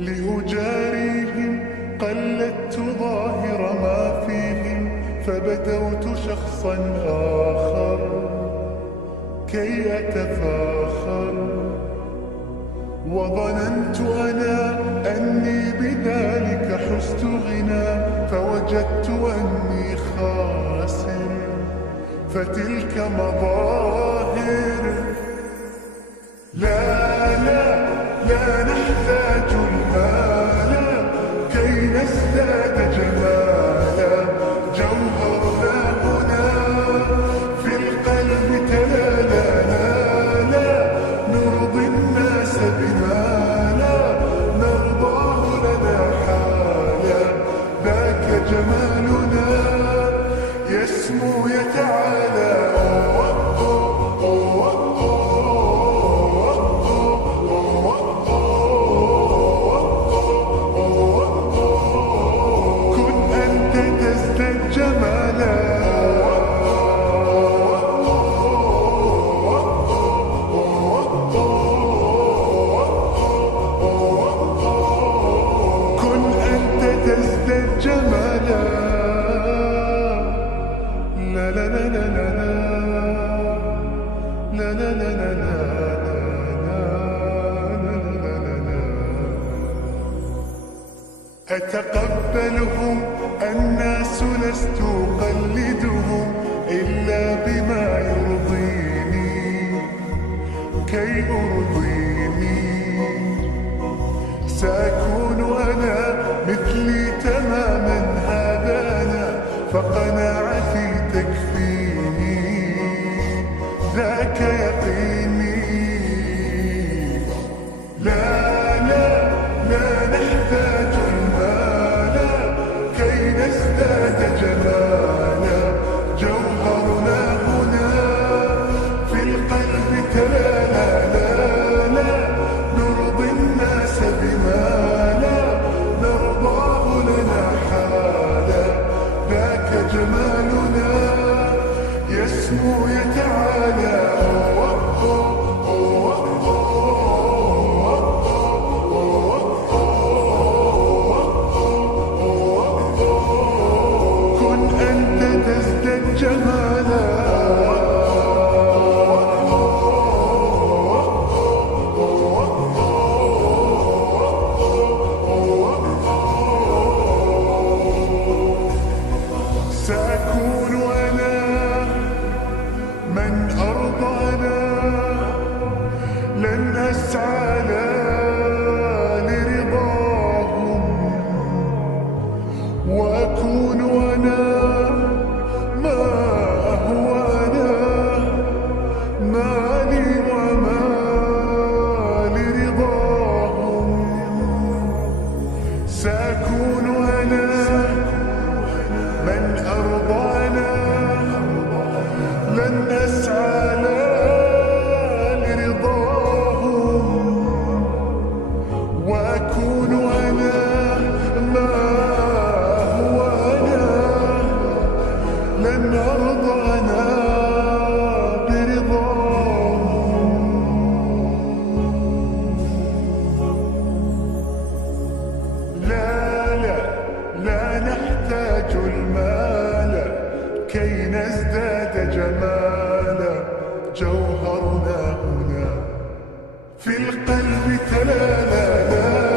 لأجاريهم قلدت ظاهر ما فيهم، فبدوت شخصا آخر كي أتفاخر، وظننت أنا أني بذلك حزت غنى، فوجدت أني خاسر، فتلك مظاهر. لا لا لا نحتاج المال كي نزداد جمالا، جوهرنا هنا في القلب تلالا. لا لا نرضي الناس بما لا نرضاه لنا حالا، ذاك جمالنا يسمو يتعالى. أتقبلهم الناس لست أقلدهم إلا بما يرضيني كي أرضيني. سأكون أنا مثلي تماما، هذا أنا فقناعتي تكفيني، ذاك يقيني. لا لا لا نحتاج المال كي نزداد جمالا، جوهرنا هنا في القلب تلالا. لا لا نرضي الناس بما لا نرضاه لنا حالا، ذاك جمالنا يسمو يتعالى. سأكون أنا من أرضانا، لن أسعى لرضاهم، وأكون أنا ما هو أنا، مالي وما لرضاهم. سأكون أنا من أرضانا، لن أسعى لرضاهم، وأكون أنا ما هو أنا، لن أرضى أنا برضاهم. لا لا لا نحتاج المال كي نزداد جمالا، جوهرنا هنا في القلب تلالا.